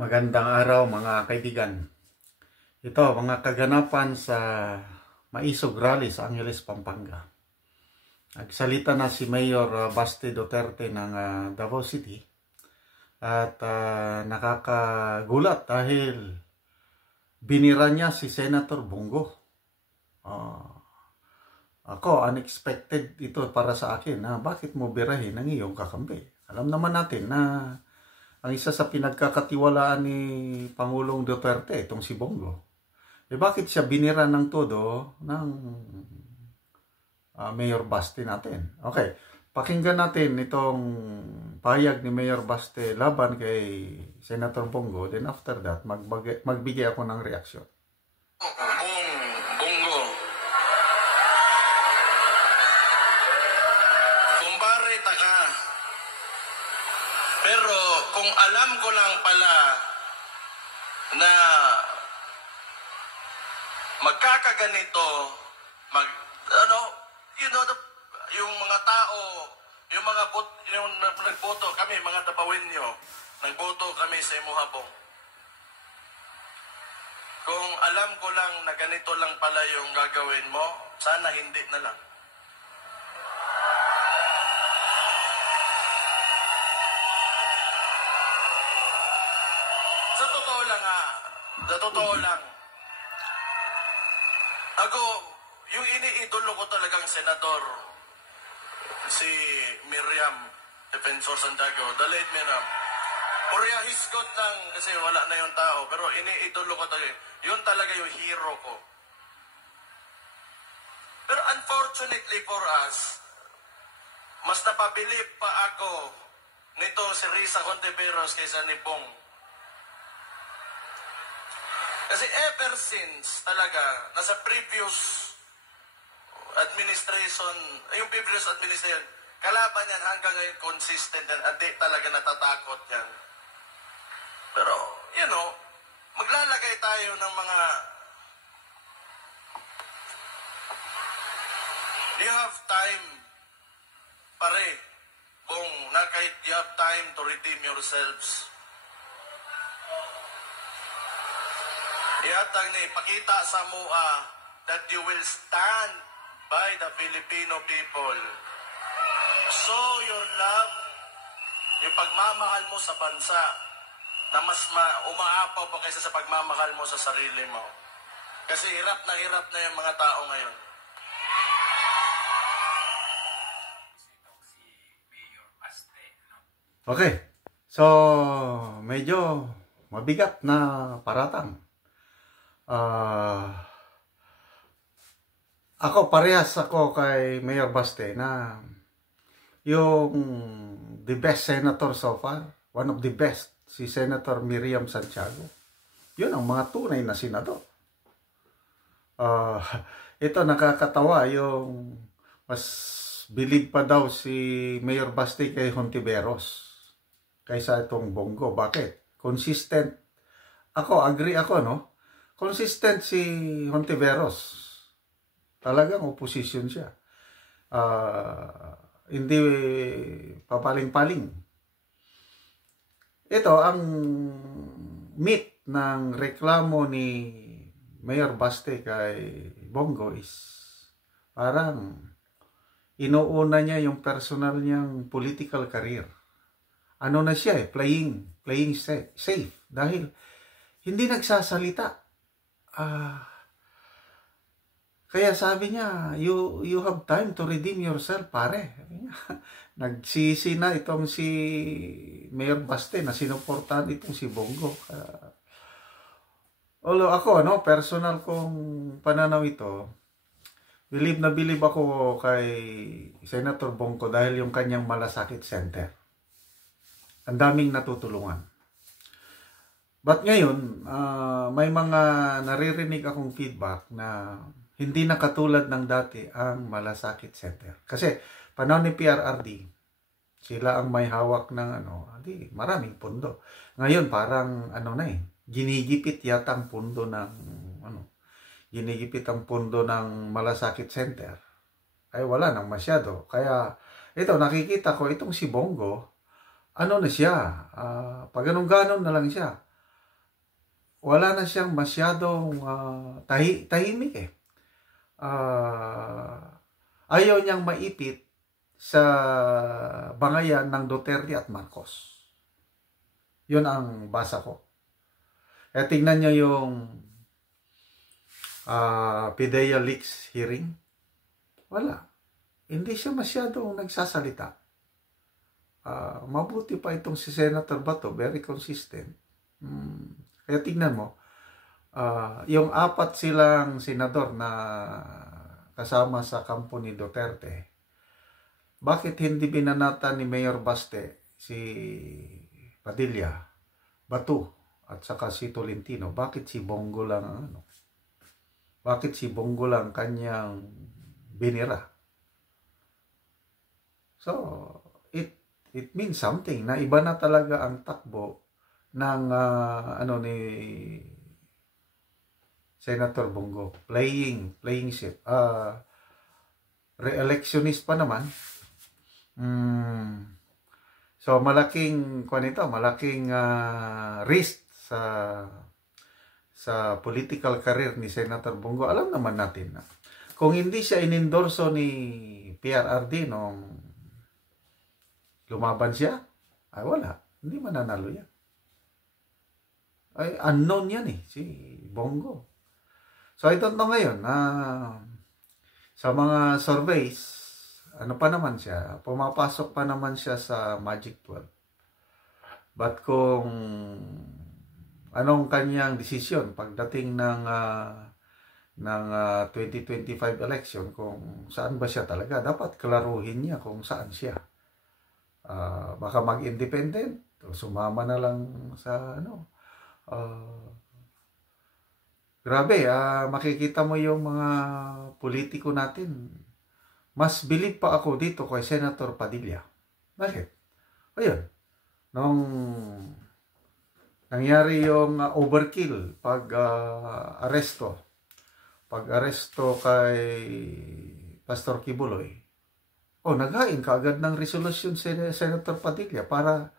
Magandang araw mga kaibigan. Ito mga kaganapan sa Maisog Rally sa Angeles, Pampanga. Nagsalita na si Mayor Baste Duterte ng Davao City at nakakagulat dahil binira niya si Senator Bongo. Ako, unexpected ito para sa akin na bakit mo birahin ang iyong kakampi. Alam naman natin na ang isa sa pinagkakatiwalaan ni Pangulong Duterte, itong si Bongo. Bakit siya binira ng todo ng Mayor Baste natin? Okay, pakinggan natin itong pahayag ni Mayor Baste laban kay Senator Bongo. Then after that, magbigay ako ng reaksyon. Bongo, kumpare taka. Pero kung alam ko lang pala na magkakaganito, yung mga tao, yung nagboto kami, mga Dabawenyo, nagboto kami sa Imuhabong. Kung alam ko lang na ganito lang pala yung gagawin mo, sana hindi na lang. Sa totoo lang, ako, yung iniidolo ko talagang senador, si Miriam Defensor Santiago, the late Miriam. Purya hisgot lang kasi wala na yung tao, pero iniidolo ko talaga. Yun talaga yung hero ko. Pero unfortunately for us, mas napabilib pa ako nito si Risa Hontiveros kaysa ni Bong. Kasi ever since talaga, nasa previous administration, kalaban yan hanggang ngayon consistent yan at di talaga natatakot yan. Pero, maglalagay tayo ng mga you have time, pare, kung kahit you have time to redeem yourselves. Iyatag na ipakita sa MUA that you will stand by the Filipino people. Show your love, yung pagmamahal mo sa bansa, na mas umaapaw pa kaysa sa pagmamahal mo sa sarili mo. Kasi hirap na yung mga tao ngayon. Okay, so medyo mabigat na paratang. Parehas ako kay Mayor Baste na yung the best senator so far, one of the best, si Senator Miriam Santiago. Yun ang mga tunay na senador. Ito nakakatawa, yung mas believe pa daw si Mayor Baste kay Hontiveros kaysa itong Bongo. Bakit? Consistent. Agree ako, no? Consistent si Hontiveros. Talagang opposition siya. Hindi papaling-paling. Ito ang meat ng reklamo ni Mayor Baste kay Bongo is parang inuuna niya yung personal niyang political career. Ano na siya playing safe dahil hindi nagsasalita. Kaya sabi niya, you have time to redeem yourself, pare. Nagsisi na itong si Mayor Baste na sinuportahan itong si Bongo. Although ako, personal kong pananaw ito, believe ako kay Senator Bongo dahil yung kanyang malasakit center. Ang daming natutulungan. But ngayon, may mga naririnig akong feedback na hindi na katulad ng dati ang malasakit center. Kasi panahon ni PRRD, sila ang may hawak ng maraming pundo. Ngayon parang ginigipit yata ang pundo ng malasakit center. Ay wala nang masyado. Kaya ito nakikita ko itong si Bongo, na siya, pag ganun-ganon na lang siya. wala na siyang masyadong tahimik eh. Ayaw niyang maipit sa bangayan ng Duterte at Marcos. Yun ang basa ko. Kaya tingnan niyo yung PDEA leaks hearing. Wala. Hindi siya masyadong nagsasalita. Mabuti pa itong si Senator Bato, very consistent. Kaya tignan mo, yung 4 silang senador na kasama sa kampo ni Duterte, bakit hindi binanatan ni Mayor Baste si Padilla, Bato, at saka si Tolentino? Bakit si Bongo lang Bakit si Bongo lang kanyang binira? So, it means something na iba na talaga ang takbo ng ni Senator Bongo, playing ship. Re-electionist pa naman. So malaking risk sa political career ni Senator Bongo. Alam naman natin na kung hindi siya inendorso ni PRRD nung lumaban siya, ay wala, hindi mananalo yan. Ay unknown yan si Bongo. So I don't know ngayon sa mga surveys, pa naman siya, pumapasok pa naman siya sa Magic 12. But kung anong kanyang desisyon pagdating ng 2025 election, kung saan ba siya talaga, dapat klaruhin niya kung saan siya. Baka mag-independent, o sumama na lang sa grabe, makikita mo yung mga politiko natin. Mas believe pa ako dito kay Senator Padilla. Bakit? Ayun, nung nangyari yung overkill pag-aresto kay Pastor Kibuloy, naghain kaagad ng resolution si Senator Padilla para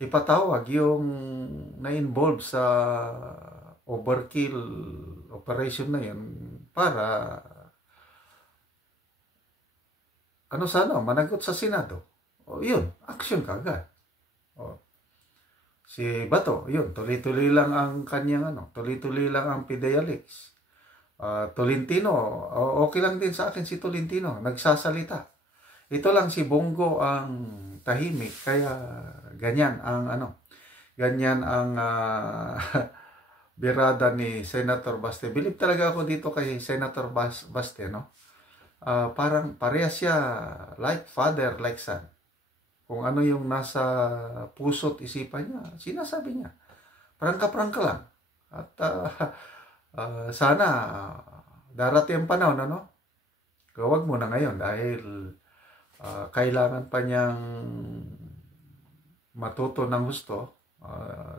ipatawag yung na-involve sa overkill operation na yun para managot sa Senado. Yun, action kaagad. Si Bato, yun, tuloy-tuloy lang ang kanyang tuloy-tuloy lang ang PDEA leaks. Tolentino, okay lang din sa akin si Tolentino, nagsasalita. Ito lang si Bongo ang tahimik, kaya ganyan ang birada ni Senator Baste. Believe talaga ako dito kay Senator Baste, parang parehas siya, like father, like son. Kung ano yung nasa puso't isipan niya, sinasabi niya. Prangka-prangka lang. At sana darating ang panahon, Huwag mo na ngayon dahil kailangan pa niyang matuto ng gusto.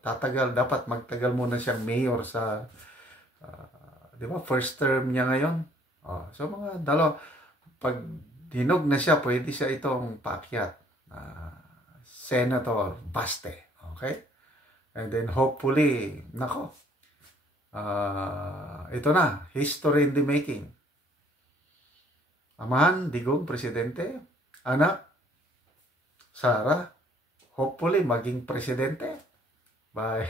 Dapat magtagal muna siyang mayor sa di ba, first term niya ngayon. So mga pag hinog na siya, pwede siya itong paakyat, Senator Baste. Okay? And then hopefully, ito na, history in the making. Amahan, Digong, presidente. Anak, Sara, hopefully maging presidente by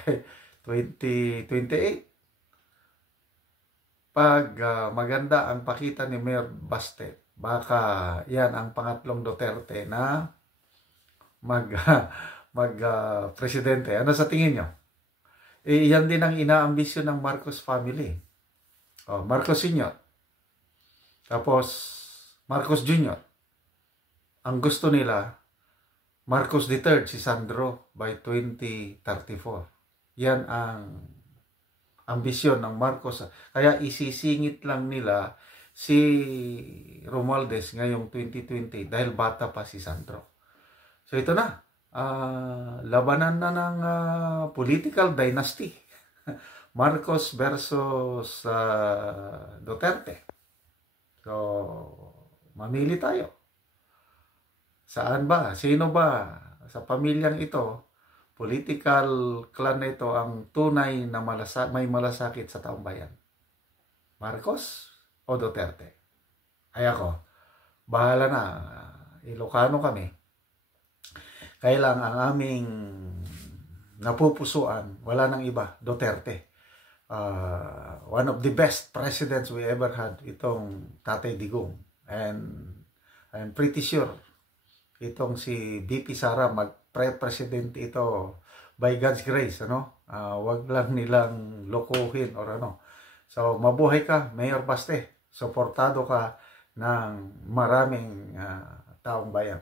2028. Pag maganda ang pakita ni Mayor Baste, baka yan ang pangatlong Duterte na presidente. Ano sa tingin nyo? Yan din ang inaambisyon ng Marcos family. Marcos Sr. Tapos Marcos Jr. Ang gusto nila, Marcos III, si Sandro, by 2034. Yan ang ambisyon ng Marcos. Kaya isisingit lang nila si Romualdez ngayong 2020 dahil bata pa si Sandro. So ito na, labanan na ng political dynasty. Marcos versus Duterte. So, mamili tayo. Saan ba? Sino ba sa pamilyang ito political clan na ito ang tunay na may malasakit sa taong bayan? Marcos o Duterte? Ay ako, bahala na. Ilocano kami. Kaya lang ang aming napupusuan, wala nang iba, Duterte. One of the best presidents we ever had, itong Tatay Digong. And I'm pretty sure itong si VP Sara magpre-presidente ito by God's grace, ano? Wag lang nilang lokohin or ano. So mabuhay ka, Mayor Baste. Suportado ka ng maraming taong bayan.